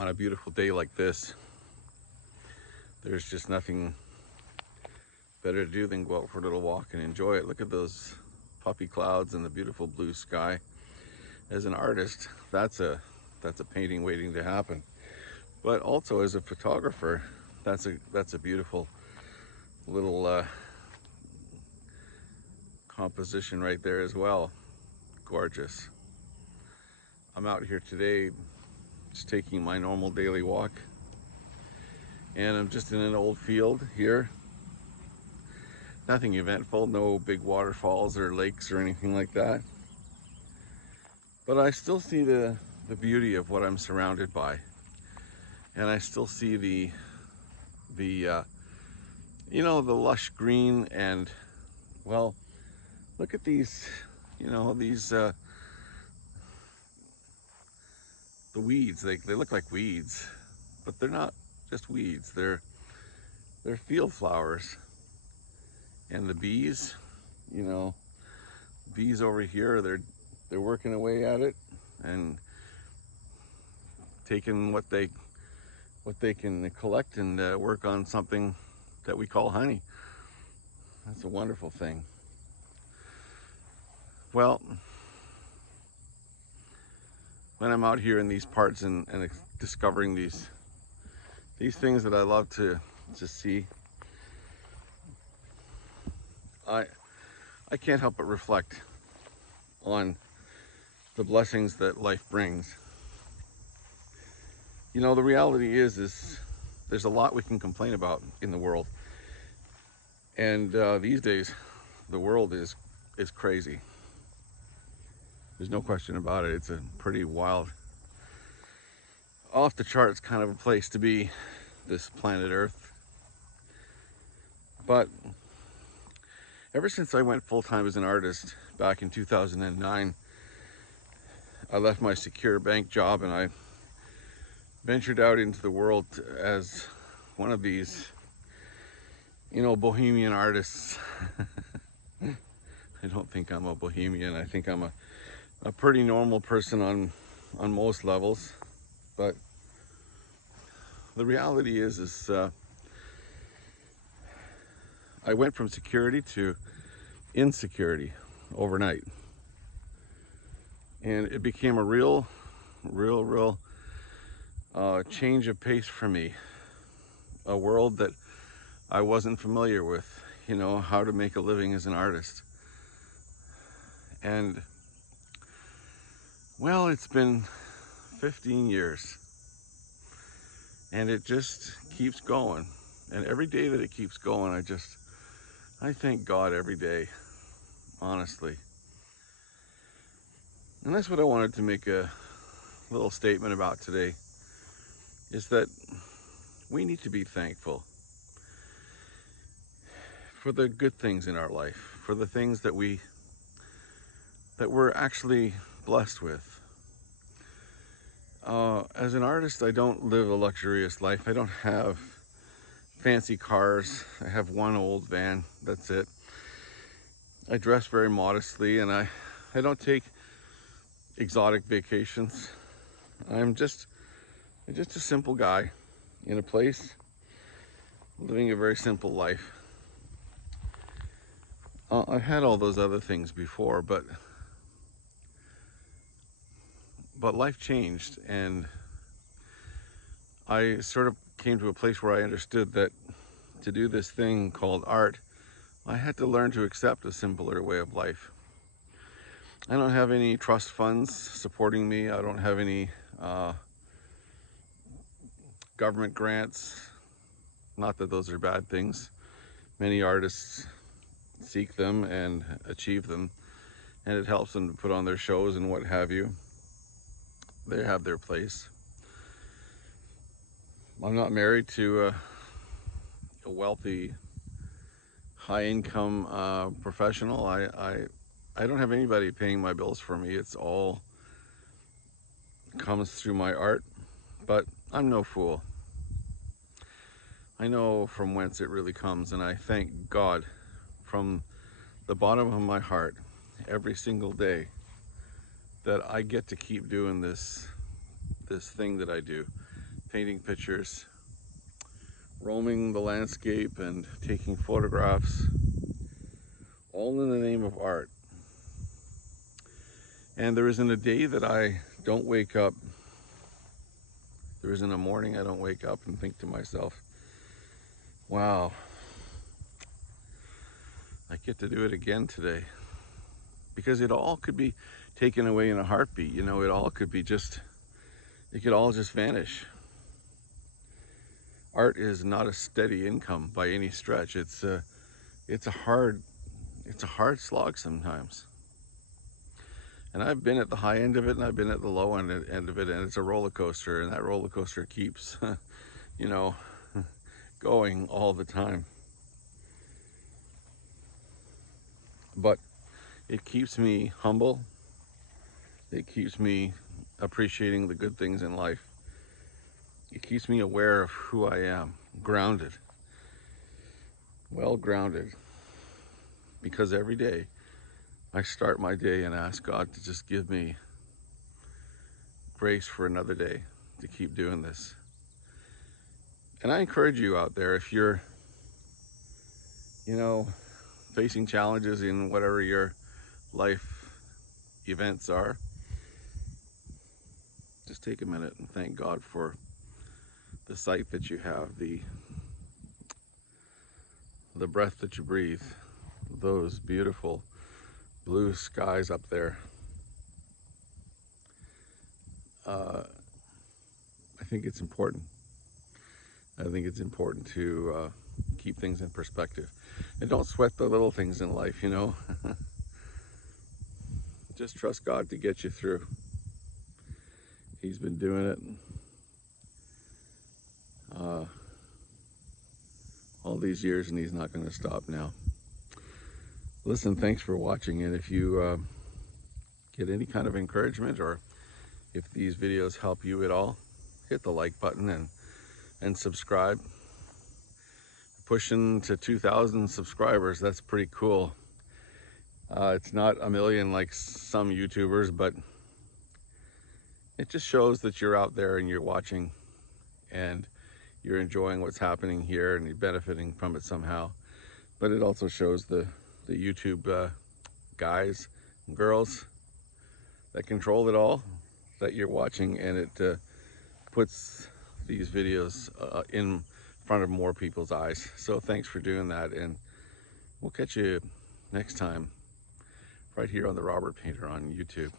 on a beautiful day like this, there's just nothing better to do than go out for a little walk and enjoy it. Look at those puffy clouds and the beautiful blue sky. As an artist, that's a painting waiting to happen. But also as a photographer, that's a beautiful little composition right there as well. Gorgeous. I'm out here today just taking my normal daily walk, and I'm just in an old field here. Nothing eventful, no big waterfalls or lakes or anything like that, but I still see the beauty of what I'm surrounded by, and I still see the the lush green. And well, look at these, the weeds. They look like weeds, but they're not just weeds. They're field flowers. And the bees, bees over here, they're working away at it and taking what they can collect and work on something that we call honey. That's a wonderful thing. Well, when I'm out here in these parts and discovering these things that I love to see, I can't help but reflect on the blessings that life brings. The reality is there's a lot we can complain about in the world, and these days the world is crazy. There's no question about it. It's a pretty wild, off the charts kind of a place to be, this planet Earth. But ever since I went full-time as an artist back in 2009, I left my secure bank job and I ventured out into the world as one of these, bohemian artists. I don't think I'm a bohemian. I think I'm a pretty normal person on most levels. But the reality is I went from security to insecurity overnight, and it became a real change of pace for me. A world that I wasn't familiar with, how to make a living as an artist. And well, it's been 15 years, and it just keeps going. And every day that it keeps going, I thank God every day, honestly. And that's what I wanted to make a little statement about today, is that we need to be thankful for the good things in our life, for the things that we're actually blessed with. As an artist, I don't live a luxurious life. I don't have fancy cars. I have one old van, that's it. I dress very modestly, and I don't take exotic vacations. I'm just a simple guy in a place living a very simple life. I've had all those other things before, but life changed, and I sort of came to a place where I understood that to do this thing called art, I had to learn to accept a simpler way of life. I don't have any trust funds supporting me. I don't have any government grants. Not that those are bad things. Many artists seek them and achieve them, and it helps them to put on their shows and what have you. They have their place. I'm not married to a wealthy, high-income professional. I don't have anybody paying my bills for me. It's all comes through my art, but I'm no fool. I know from whence it really comes, and I thank God from the bottom of my heart every single day that I get to keep doing this thing that I do, painting pictures, roaming the landscape and taking photographs, all in the name of art. And there isn't a day that I don't wake up, there isn't a morning I don't wake up and think to myself, wow, I get to do it again today. Because it all could be taken away in a heartbeat, you know, it could all just vanish. Art is not a steady income by any stretch. It's a hard slog sometimes. And I've been at the high end of it and I've been at the low end of it, and it's a roller coaster, and that roller coaster keeps, you know, going all the time. But it keeps me humble. It keeps me appreciating the good things in life. It keeps me aware of who I am, grounded, well grounded, because every day I start my day and ask God to just give me grace for another day to keep doing this. And I encourage you out there, if you're, you know, facing challenges in whatever your life events are, just take a minute and thank God for the sight that you have, the breath that you breathe, those beautiful blue skies up there. I think it's important. I think it's important to keep things in perspective. And don't sweat the little things in life, you know. Just trust God to get you through. He's been doing it all these years, and he's not going to stop now. Listen, thanks for watching, and if you get any kind of encouragement, or if these videos help you at all, hit the like button and subscribe. Pushing to 2,000 subscribers, that's pretty cool. It's not a million like some YouTubers, but it just shows that you're out there and you're watching and you're enjoying what's happening here and you're benefiting from it somehow. But it also shows the YouTube guys and girls that control it all, that you're watching, and it puts these videos in front of more people's eyes. So thanks for doing that, and we'll catch you next time right here on The Robert Painter on YouTube.